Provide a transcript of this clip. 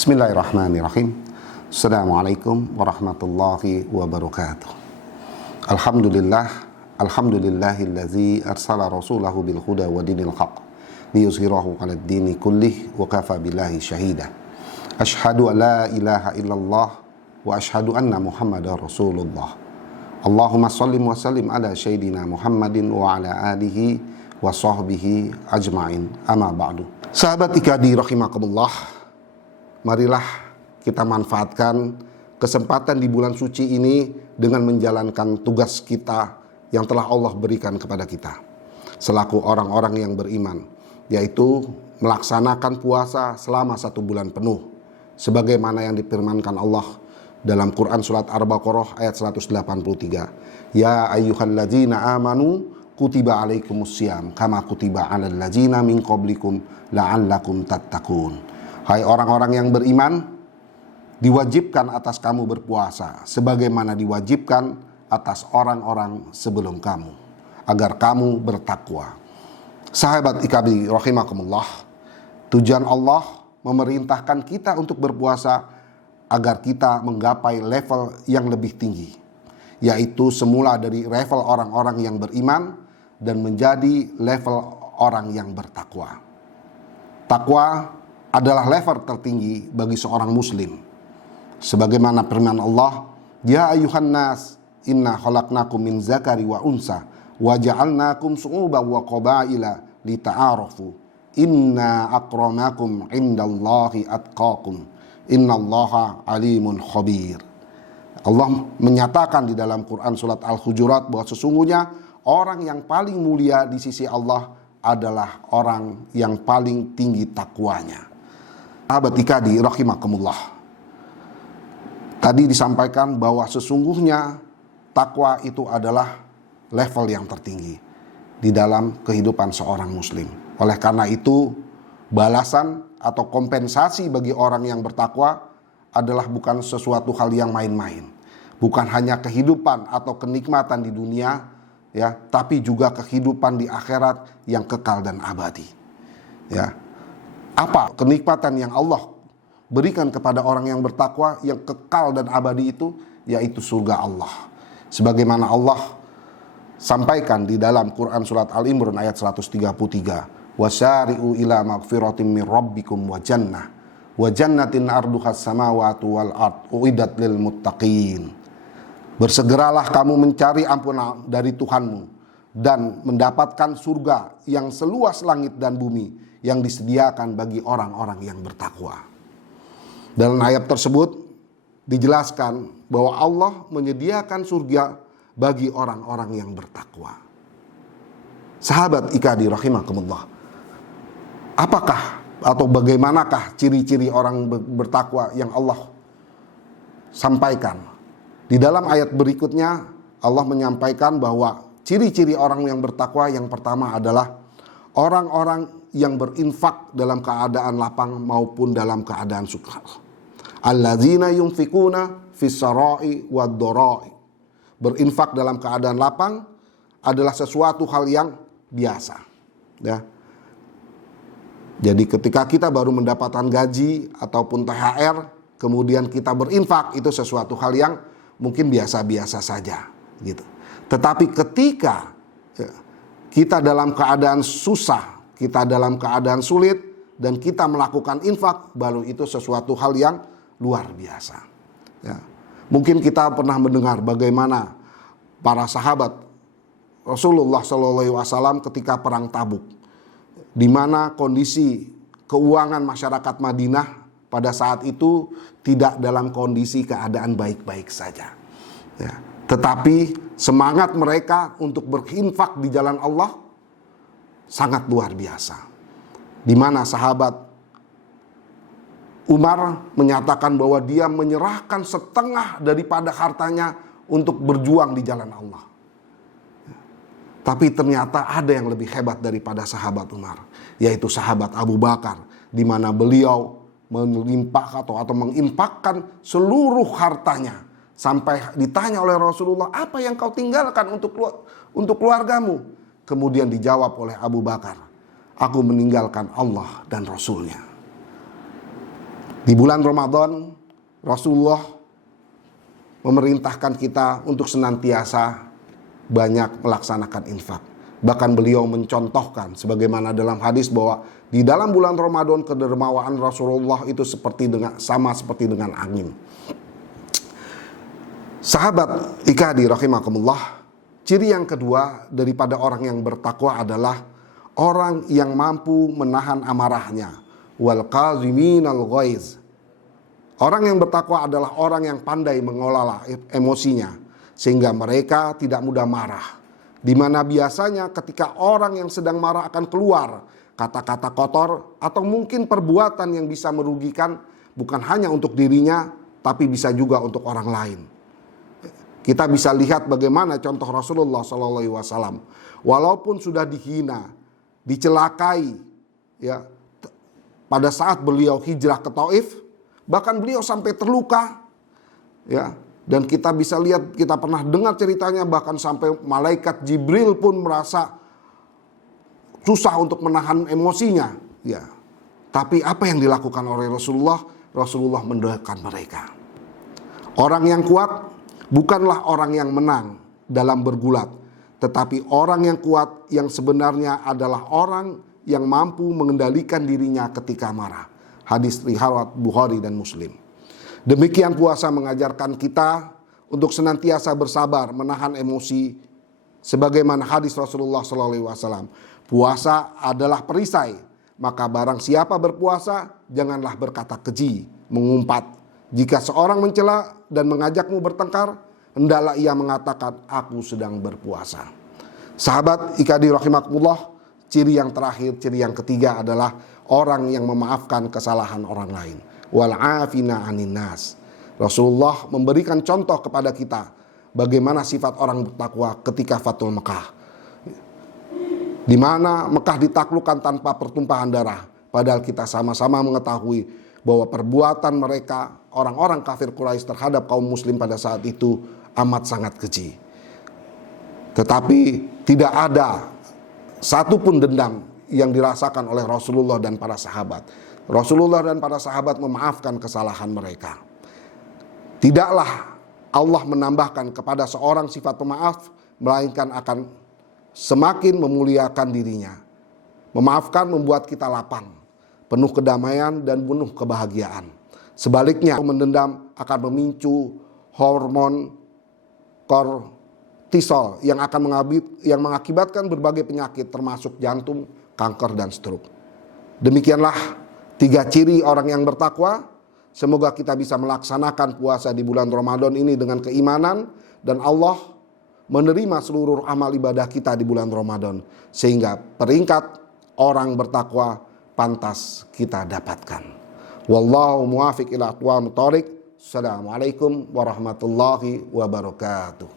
Bismillahirrahmanirrahim. Assalamualaikum warahmatullahi wabarakatuh. Alhamdulillahillazi arsala rasulahu bil huda wa dinil haq liyuzhirahu 'alad dini kullih wa kafa billahi syahida. Asyhadu an la ilaha illallah wa asyhadu anna Muhammadar Rasulullah. Allahumma shalli wa sallim ala sayyidina Muhammadin wa ala alihi wa sahbihi ajma'in. Amma ba'du. Sahabat IKADI rahimakumullah, marilah kita manfaatkan kesempatan di bulan suci ini dengan menjalankan tugas kita yang telah Allah berikan kepada kita selaku orang-orang yang beriman, yaitu melaksanakan puasa selama 1 bulan penuh sebagaimana yang difirmankan Allah dalam Quran surat Al-Baqarah ayat 183. Ya ayyuhalladzina amanu kutiba alaikumussyam kama kutiba alal ladzina min qablikum la'allakum tattaqun. Hai orang-orang yang beriman, diwajibkan atas kamu berpuasa sebagaimana diwajibkan atas orang-orang sebelum kamu, agar kamu bertakwa. Sahabat IKADI rahimakumullah, tujuan Allah memerintahkan kita untuk berpuasa agar kita menggapai level yang lebih tinggi, yaitu semula dari level orang-orang yang beriman dan menjadi level orang yang bertakwa. Takwa adalah level tertinggi bagi seorang muslim. Sebagaimana firman Allah, ya ayuhan nas inna khalaqnakum min zakari wa unsa wa ja'alnakum syu'uban wa qabaila lita'arafu inna akramakum indallahi atqakum innallaha alimun khabir. Allah menyatakan di dalam Quran surat Al-Hujurat bahwa sesungguhnya orang yang paling mulia di sisi Allah adalah orang yang paling tinggi takwanya. Sahabat IKADI rahimakumullah, tadi disampaikan bahwa sesungguhnya takwa itu adalah level yang tertinggi di dalam kehidupan seorang muslim. Oleh karena itu, balasan atau kompensasi bagi orang yang bertakwa adalah bukan sesuatu hal yang main-main. Bukan hanya kehidupan atau kenikmatan di dunia, ya, tapi juga kehidupan di akhirat yang kekal dan abadi. Ya. Apa kenikmatan yang Allah berikan kepada orang yang bertakwa yang kekal dan abadi itu? Yaitu surga Allah. Sebagaimana Allah sampaikan di dalam Quran surat Al-Imran ayat 133. Wasari'u ila magfiratin min rabbikum wa jannatin arduhas samawati wal ard uiddat lil muttaqin. Bersegeralah kamu mencari ampunan dari Tuhanmu dan mendapatkan surga yang seluas langit dan bumi yang disediakan bagi orang-orang yang bertakwa. Dalam ayat tersebut dijelaskan bahwa Allah menyediakan surga bagi orang-orang yang bertakwa. Sahabat IKADI rahimakumullah, apakah atau bagaimanakah ciri-ciri orang bertakwa yang Allah sampaikan? Di dalam ayat berikutnya Allah menyampaikan bahwa ciri-ciri orang yang bertakwa yang pertama adalah orang-orang yang berinfak dalam keadaan lapang maupun dalam keadaan sukar. Allazina yunfikuna fis sarai wad dharai. Berinfak dalam keadaan lapang adalah sesuatu hal yang biasa, ya. Jadi ketika kita baru mendapatkan gaji ataupun THR, kemudian kita berinfak, itu sesuatu hal yang mungkin biasa-biasa saja, gitu. Tetapi ketika kita dalam keadaan susah, kita dalam keadaan sulit, dan kita melakukan infak, baru itu sesuatu hal yang luar biasa. Ya. Mungkin kita pernah mendengar bagaimana para sahabat Rasulullah SAW ketika perang Tabuk, di mana kondisi keuangan masyarakat Madinah pada saat itu tidak dalam kondisi keadaan baik-baik saja. Ya. Tetapi semangat mereka untuk berinfak di jalan Allah sangat luar biasa. Di mana sahabat Umar menyatakan bahwa dia menyerahkan setengah daripada hartanya untuk berjuang di jalan Allah. Tapi ternyata ada yang lebih hebat daripada sahabat Umar, yaitu sahabat Abu Bakar, di mana beliau melimpahkan atau menginfakkan seluruh hartanya. Sampai ditanya oleh Rasulullah, apa yang kau tinggalkan untuk keluargamu? Kemudian dijawab oleh Abu Bakar, aku meninggalkan Allah dan Rasulnya. Di bulan Ramadan, Rasulullah memerintahkan kita untuk senantiasa banyak melaksanakan infak. Bahkan beliau mencontohkan sebagaimana dalam hadis bahwa di dalam bulan Ramadan kedermawaan Rasulullah itu sama seperti dengan angin. Sahabat ikadi rahimakumullah, ciri yang kedua daripada orang yang bertakwa adalah orang yang mampu menahan amarahnya. Wal qaziminal ghaiz. Orang yang bertakwa adalah orang yang pandai mengelola emosinya sehingga mereka tidak mudah marah. Di mana biasanya ketika orang yang sedang marah akan keluar kata-kata kotor atau mungkin perbuatan yang bisa merugikan bukan hanya untuk dirinya tapi bisa juga untuk orang lain. Kita bisa lihat bagaimana contoh Rasulullah SAW. Walaupun sudah dihina, dicelakai, ya, pada saat beliau hijrah ke Taif, bahkan beliau sampai terluka, ya. Dan kita bisa lihat, kita pernah dengar ceritanya bahkan sampai malaikat Jibril pun merasa susah untuk menahan emosinya, ya. Tapi apa yang dilakukan oleh Rasulullah? Rasulullah mendoakan mereka. Orang yang kuat bukanlah orang yang menang dalam bergulat, tetapi orang yang kuat yang sebenarnya adalah orang yang mampu mengendalikan dirinya ketika marah. Hadis riwayat Bukhari dan Muslim. Demikian puasa mengajarkan kita untuk senantiasa bersabar, menahan emosi. Sebagaimana hadis Rasulullah SAW, puasa adalah perisai. Maka barang siapa berpuasa, janganlah berkata keji, mengumpat. Jika seorang mencela dan mengajakmu bertengkar, hendaklah ia mengatakan, aku sedang berpuasa. Sahabat ikadi rahimakumullah, ciri yang terakhir, ciri yang ketiga adalah orang yang memaafkan kesalahan orang lain. Wal'afina anin nas. Rasulullah memberikan contoh kepada kita bagaimana sifat orang bertakwa ketika Fathul Mekah, di mana Mekah ditaklukkan tanpa pertumpahan darah. Padahal kita sama-sama mengetahui bahwa perbuatan mereka orang-orang kafir Quraisy terhadap kaum muslim pada saat itu amat sangat keji. Tetapi tidak ada satupun dendam yang dirasakan oleh Rasulullah dan para sahabat. Rasulullah dan para sahabat memaafkan kesalahan mereka. Tidaklah Allah menambahkan kepada seorang sifat pemaaf, melainkan akan semakin memuliakan dirinya. Memaafkan membuat kita lapang, penuh kedamaian dan penuh kebahagiaan. Sebaliknya, mendendam akan memicu hormon kortisol yang mengakibatkan berbagai penyakit termasuk jantung, kanker dan stroke. Demikianlah 3 ciri orang yang bertakwa. Semoga kita bisa melaksanakan puasa di bulan Ramadan ini dengan keimanan dan Allah menerima seluruh amal ibadah kita di bulan Ramadan sehingga peringkat orang bertakwa pantas kita dapatkan. Wallahu muwafiq ila aqwamit thoriq. Assalamualaikum warahmatullahi wabarakatuh.